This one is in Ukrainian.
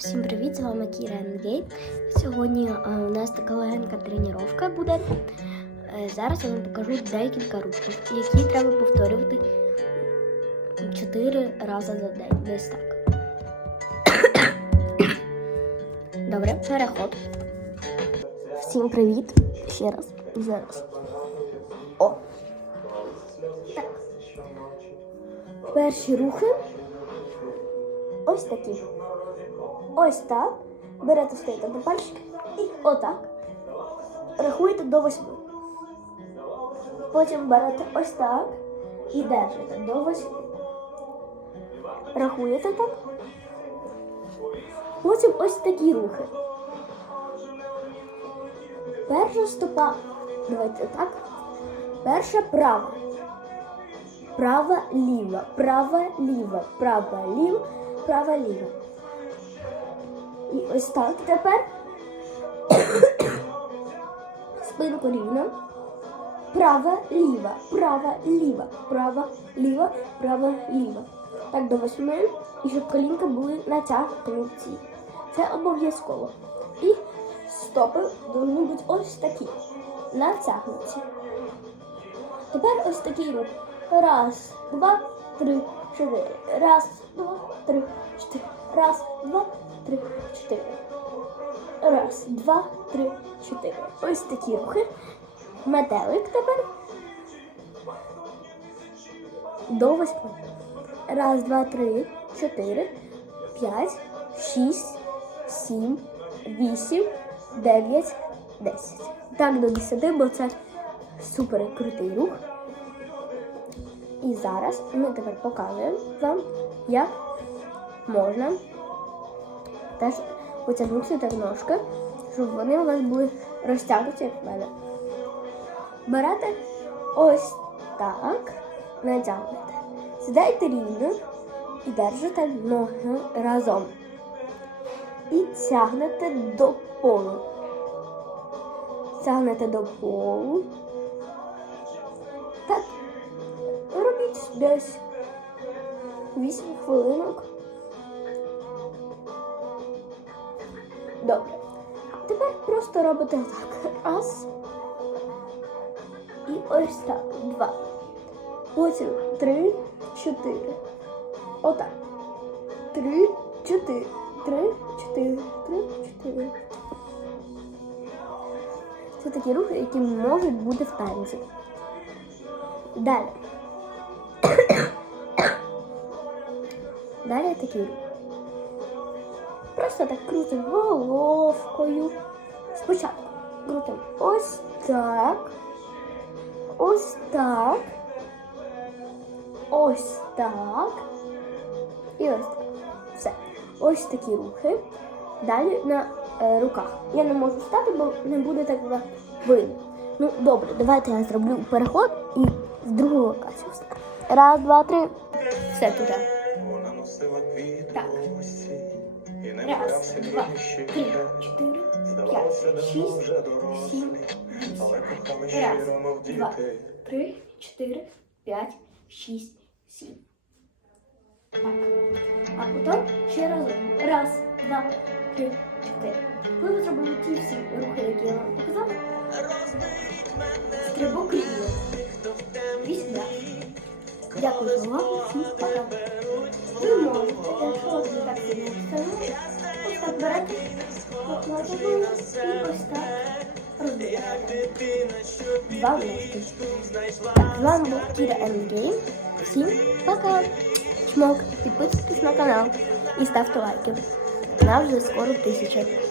Всім привіт, з вами Кіра Енгейт. Сьогодні е, у нас така легенька тренування буде. Е, зараз я вам покажу декілька рухів, які треба повторювати 4 рази за день. Десь так. Добре, переход. Всім привіт. Ще раз. Зараз. О. Так. Перші рухи. Ось такі. Ось так. Берете стоїте до пальчики і отак. Рахуєте до восьми. Потім берете ось так і держите до восьми. Рахуєте так. Потім ось такі рухи. Перша стопа. Давайте так. Перша права. Права ліва, права ліва, права ліва, права ліва. І ось так тепер. Спинку рівно. Права, ліва, права, ліва, права, ліва, права, ліва. Так до восьми. І щоб колінка були натягнуті. Це обов'язково. І стопи повинні бути ось такі. Натягнуті. Тепер ось такий рух. Раз, два, три, чотири. Раз, два, три, чотири. Раз, два, три, чотири. Раз, два, три, чотири. Ось такі рухи. Метелик тепер. До восьми. Раз, два, три, чотири, п'ять, шість, сім, вісім, дев'ять, десять. Так до десяти, бо це супер крутий рух. І зараз ми тепер показуємо вам, як можна теж потягнути так ножки, щоб вони у вас були розтягнуті, як в мене. Берете ось так, натягнете. Сідайте рівно і держите ноги разом. І тягнете до полу. Тягнете до полу. Так. Робіть десь 8 хвилинок. Добре. Тепер просто робите так. Раз. І ось так. Два. Потім три, чотири. Отак. Три, чотири. Три, чотири. Три, чотири. Це такі рухи, які можуть бути в танці. Далі. Далі такий рух. Просто так крутимо головкою. Спочатку крутимо ось так. Ось так. Ось так. І ось так. Все. Ось такі рухи. Далі на е, руках. Я не можу стати, бо не буде так видно. Ну, добре, давайте я зроблю переход і в другу локацію. Раз, два, три. Все туди. Не Раз, два, три, чотири, Здавалося, п'ять, давно шість, сім, кохали Раз, два, три, чотири, п'ять, шість, сім. Так. А потім ще разом. Раз, два, три, чотири. Коли ви зробили ті всі рухи, які я вам показала, стрибок рівно. Вісня. Дякую за увагу. Всім пока. Ви можете, якщо ви так сильно встановили, ось так берете, покладете і ось так розбираєте. Два ножки. З вами був Кіра Енгейм. Всім пока! Чмок, підписуйтесь на канал і ставте лайки. Нас вже скоро тисяча. Пока!